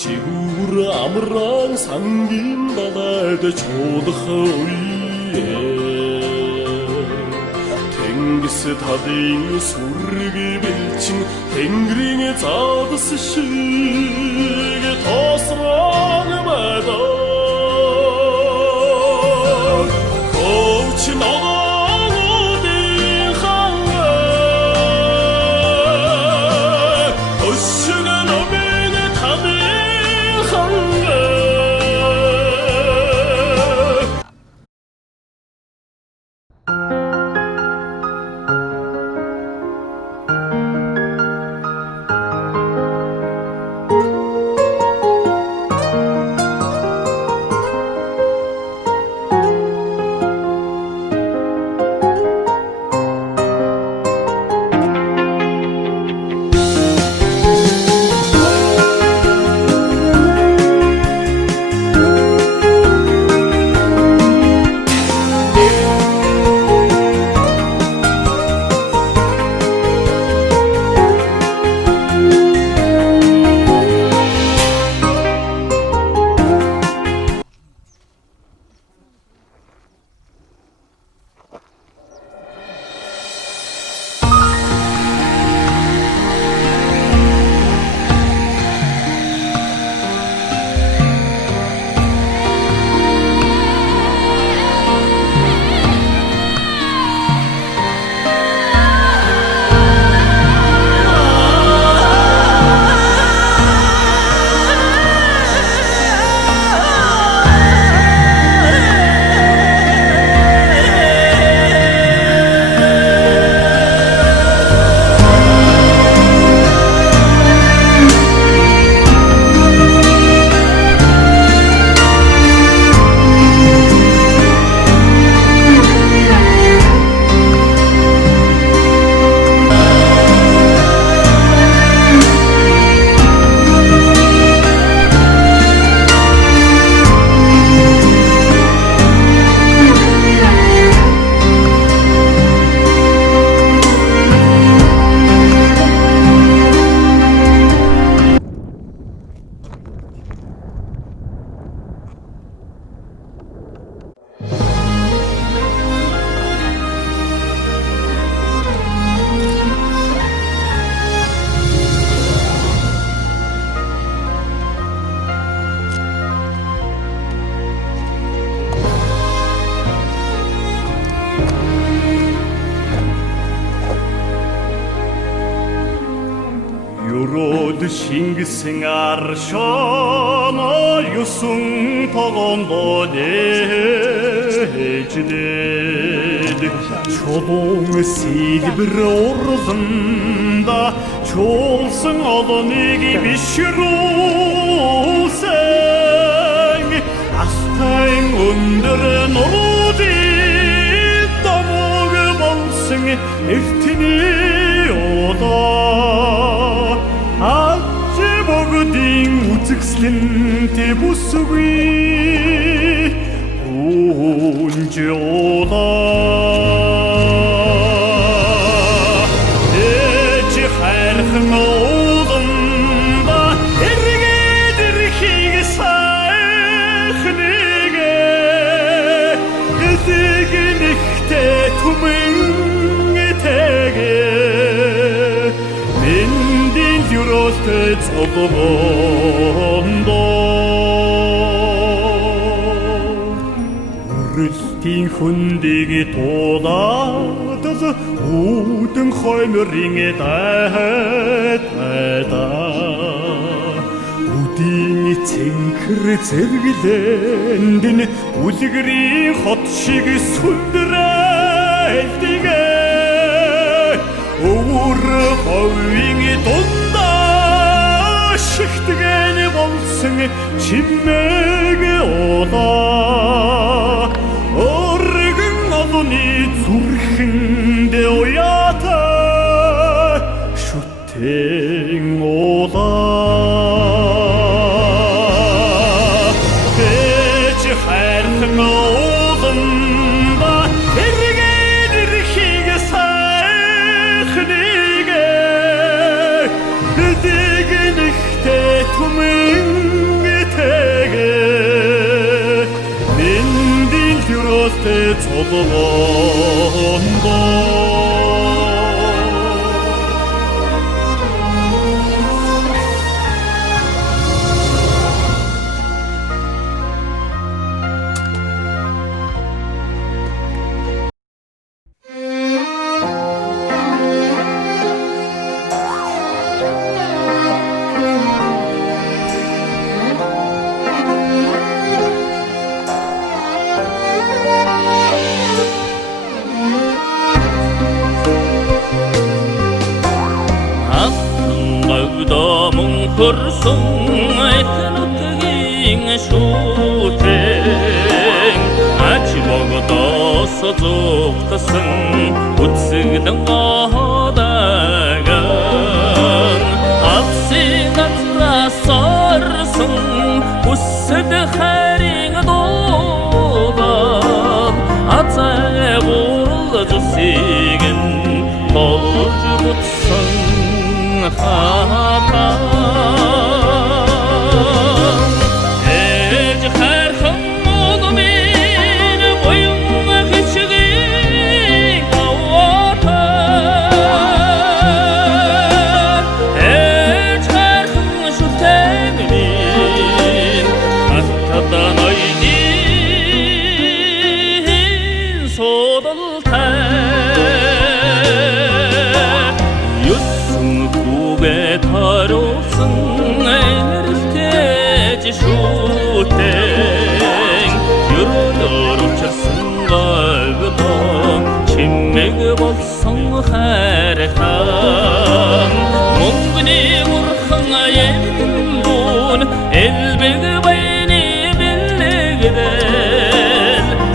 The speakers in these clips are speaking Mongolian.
지구를 амран сангийн далайд чуулах үе тэнгис талын сүрэг бэлчин тэнгэрийн заадас шиг тосрон мэдээ коуч ногоодын ханга өсгөн обын талын ханга Шингэсэн аршоно юусан тогондо дээжлээд чулуун сэлбэр ураланда чуулсан олоныг бишрүүлсэн астайн өндөр нуруудын домог болсон эртний удаа бүгдийн үзэгслэнтэй бүсгүй унжуудаа ээж хайрхан ууланда эргээд эрхийг сайхныгээ эдэг нэгтэй түмэн этэгээ мэндийн юростэй цогондоо үрэлтийн хүндийг туулаад үүдэн хойморын дайдаа үдийн цэнхэр зэрэглэнд үлгэрийн хот шиг сүндрэлтигээ өвөр ховын дундаа шигтгэн болсон чимэг удаа өргөн олны зүрхэнд уята шүтэн удаа ээж хайрхан ууланда эргээд эрхийг сайхныгээ эдэг нэг цолгоондоо Говьдоо мөн хөрсөн эхнутгийн шүүтэн ач богдоос зүгтсэн үтсэглэн годаган авсын газраас орсон үсэд хайрын дуудан азай бурл зүсигэн болж бүтсэн ээж хайрхан модмин буян хичгийг аваад ээж хайрхан шүтэгмин хаттадан ойдын содолтай таруулсан энэртэй шүүтэн юрдор учрсан гойгдоо чимэг болсон хайрхан мөнгөний урхан аян элбэг байны бэлэгдэл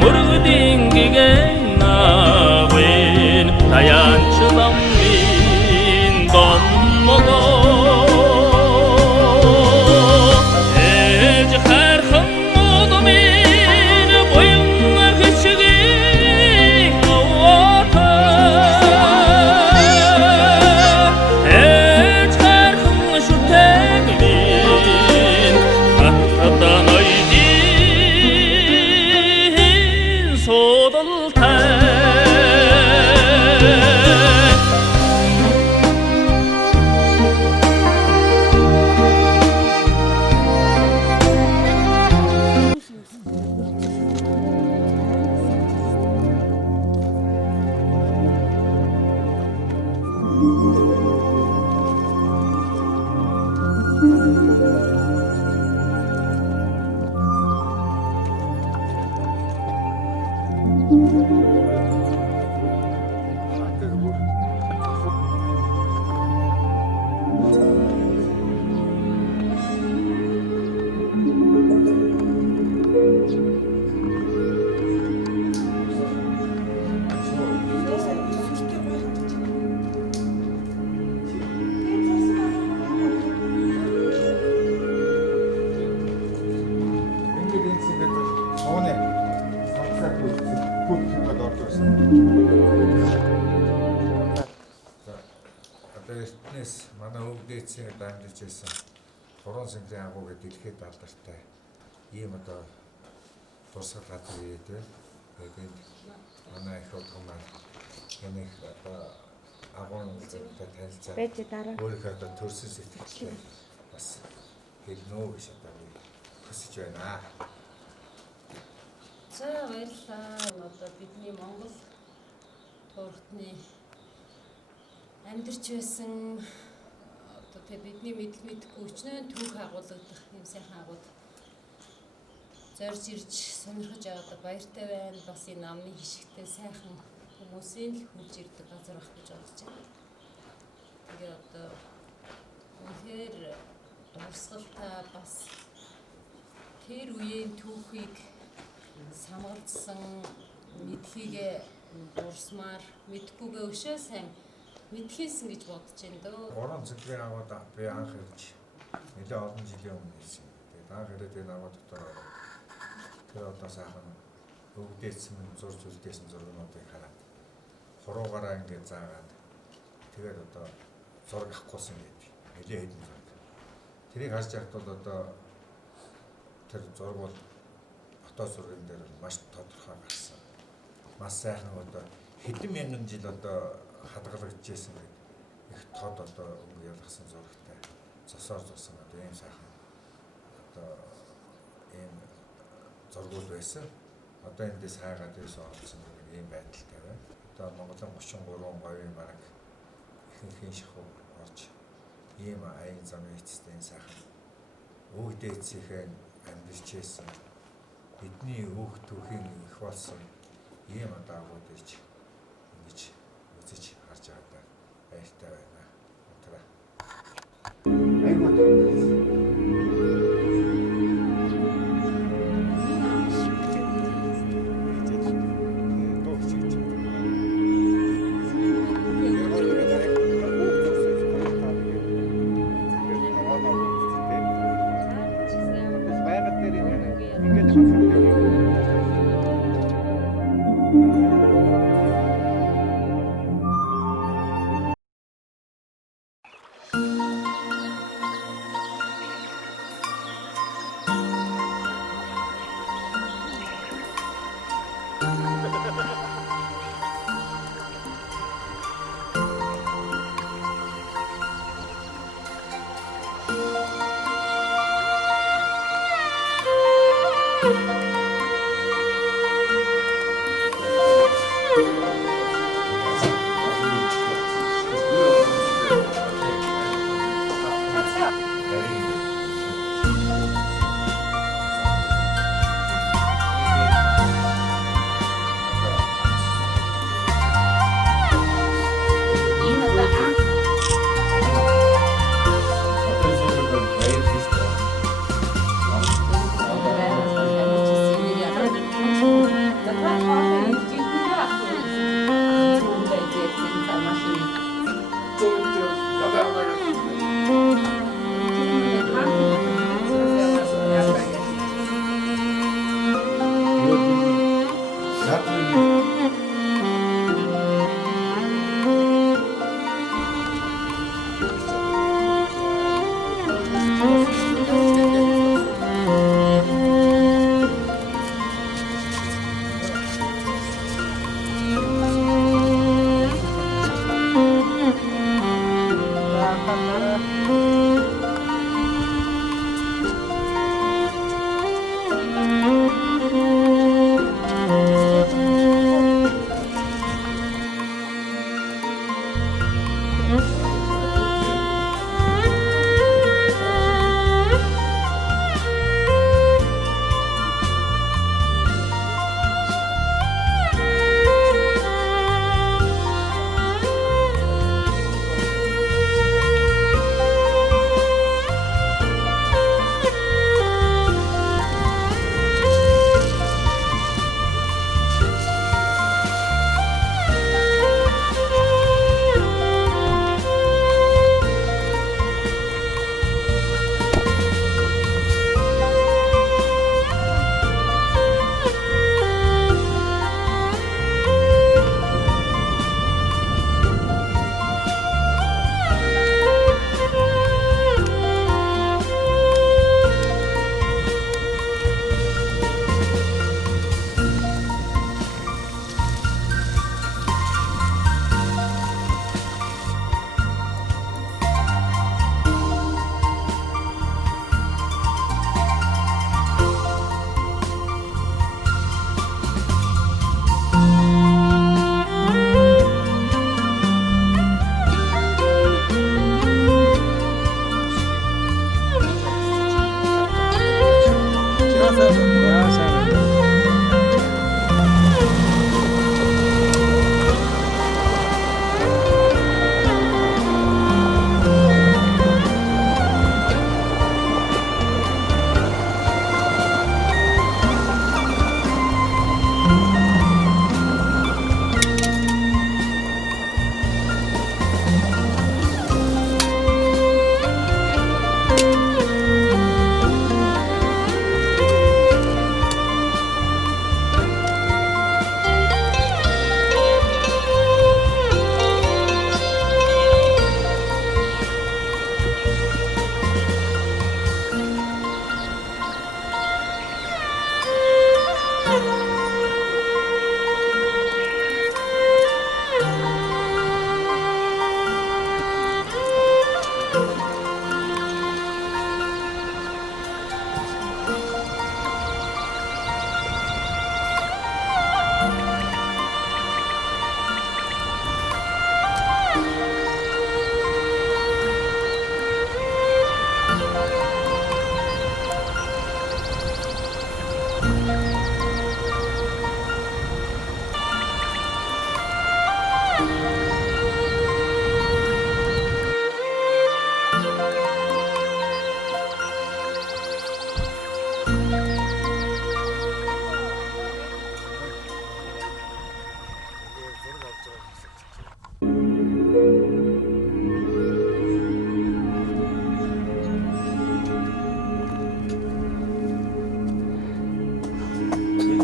мөргөдийн гигэн навын таянч ламын дом ээж хайрхан модмин буян хичгийг аваад ээж хайрхан шүтэгмин хаттадан ойдын содолтай Эртнээс манай өвдөөцийн дамжиж байсан 3 сэнгийн агуу гэдэг дэлхийд алдартай ийм одоо дурсгал газар ирээд байна. Тэгээд манай их удаа маань энэ агуунтай танилцаад өөрийнхөө одоо төрсөн сэтгэлээ бас хэлнэ гэж одоо хүсэж байна. За баярлалаа. Одоо бидний Монгол туртны амьдарч байсан одоо тэг бидний мэдгүй өчнөө түүх агуулгадах юм сайхан агууд зорж ирж сонирхож аваад баяртай байна. Бас энэ намны хишигтэй сайхан хүмүүсийн л хурж ирдэг газар ах гэж бодож байна. Тэгээ одоо үнэхээр дурсгалтай бас тэр үеийн түүхийг самгалдсан мэдхийгээ дурсмаар мэдхгүйгээ өшөө сайн мэдхийсэн гэж бодож байна дөө. 3 цэглэн аваад би анх ирж нэлээд олон жилийн өмнө ирсэн. Тэгээд анх ирээд энэ аваад дотор тэр одоо сайхан өвдөөцсөн зурж үлдээсэн зургуудыг хараад хуруугаараа ингээд заагаад тэгээд одоо зураг авахгүйсэн гэдэг. Нэлээд хэдэн зураг. Тэрийг харж байхад бол одоо тэр зураг бол фото зурган дээр маш тодорхой гарсан. Маш сайхан одоо хэдэн мянган жил одоо хадгалагдчихсэн их тод одоо өнгө ялгсан зурагтай цосоор зусан одоо ийм сайхан одоо ийм зургууд байсан. Одоо эндээс хайгаад ирсэн олсон нэг ийм байдалтай байна. Одоо Монголын 33 говийн бараг ихэнхийн шахуу орж ийм аян замын эцэстээ сайхан өг дээдсийн амьдарч байсан. Бидний өг түүхийн их болсон ийм одоо агууд ич ингэж үзэж харж байгаа баяртай байна. Унтраа.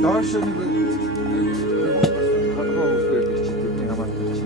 Доош нэг толгой үсгээд чи тэдний хамаатан чи.